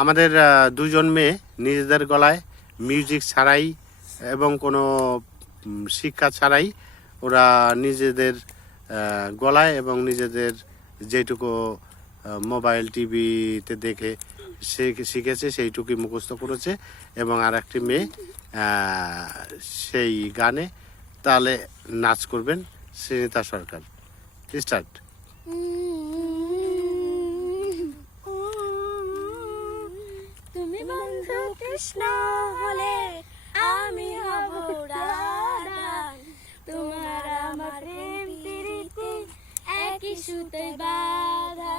আমাদের দুজন মেয়ে নিজেদের গলায় মিউজিক ছাড়াই এবং কোনো শিক্ষা ছাড়াই ওরা নিজেদের গলায় এবং নিজেদের যেটুকু মোবাইল টিভিতে দেখে শিখেছে সেইটুকুই মুখস্থ করেছে। এবং আর একটি মেয়ে সেই গানে তাহলে নাচ করবেন শ্রীনিতা সরকার। স্টার্ট। তুমি বন্ধু কৃষ্ণ হলে আমি হব রাধা, তোমার আমার প্রেম প্রীতি একই সুতে বাঁধা।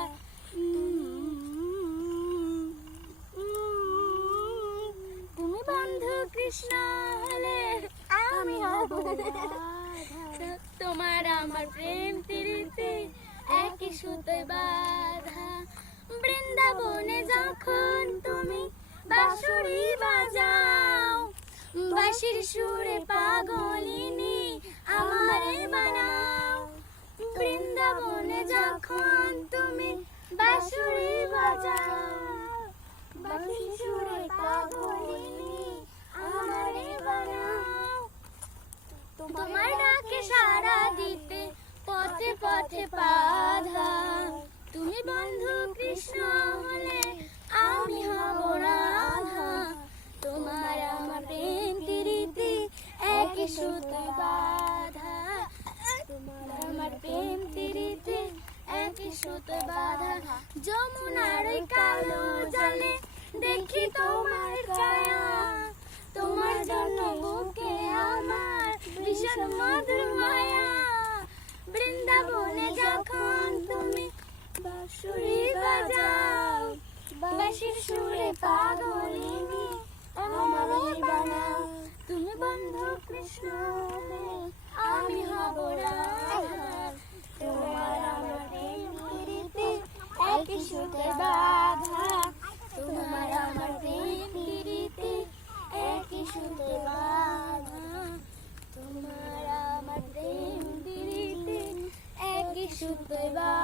তুমি বন্ধু কৃষ্ণ হলে আমি হব রাধা, তোমার আমার প্রেম প্রীতি একই সুতে বাঁধা। বৃন্দাবনে যখন তুমি বাঁশরি বাজাও, বাঁশির সুরে পাগলিনী আমারে বানাও। বৃন্দাবনে যখন তুমি বাঁশরি বাজাও, বাঁশির সুরে পাগলিনী আমারে বানাও। তোমার ডাকে সাড়া দিতে পথে পথে বাধা, তুমি বন্ধু কৃষ্ণ হলে আমি হব রাধা, তোমার আমার প্রেম প্রীতি একই সুতে বাঁধা, তোমার আমার প্রেম প্রীতি একই সুতে বাঁধা। যমুনার ওই কালো জলে দেখি তোমার ছায়া, তোমার জন্য বুকে আমার ভীষণ মধুর মায়া। বৃন্দাবনে যখন তুমি বাঁশরি বাজাও, বাঁশির সুরে পাগলিনী আমারে বানাও। তুমি বন্ধু কৃষ্ণ হলে আমি হব রাধা, তোমার আমার প্রেম প্রীতি একই সুতে বাঁধা, তোমার আমার প্রেম প্রীতি একই সুতে বাঁধা, তোমার আমার প্রেম প্রীতি একই সুতে বাঁধা।